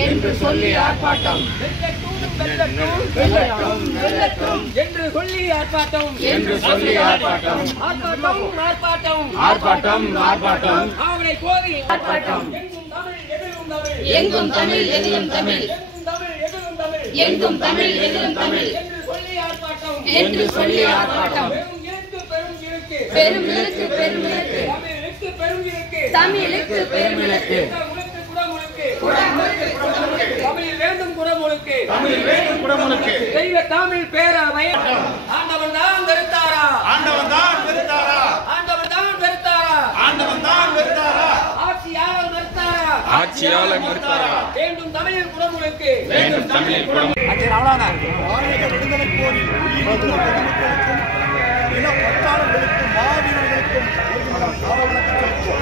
என்று சொல்லி ஆர்ப்பாட்டம் என்று சொல்லி ஆர்ப்பாட்டம் ஆர்ப்பாட்டம் ஆவணை கோவில் ஆர்ப்பாட்டம் எங்கும் தமிழ் எதிலும் தமிழ் எங்கும் தமிழ் எதிலும் தமிழ் என்று சொல்லி ஆர்ப்பாட்டம் பெரும் இலக்கு தமிழுக்கு பெரும் இலக்கு தமிழில் வேண்டும் குடமுழுக்கு தெய்வ தமிழ் பேரவை ஆண்டவன் தான் வெறுத்தாரா ஆட்சியாளர் வெறுத்தாரா வேண்டும் தமிழில் குடமுழுக்கு ஆன்மீக விடுதலை போரில் உயிரிழந்த பொதுமக்களுக்கும் இன பற்றாளர்களுக்கும் மாவீரர்களுக்கும் காவலர்களுக்கும்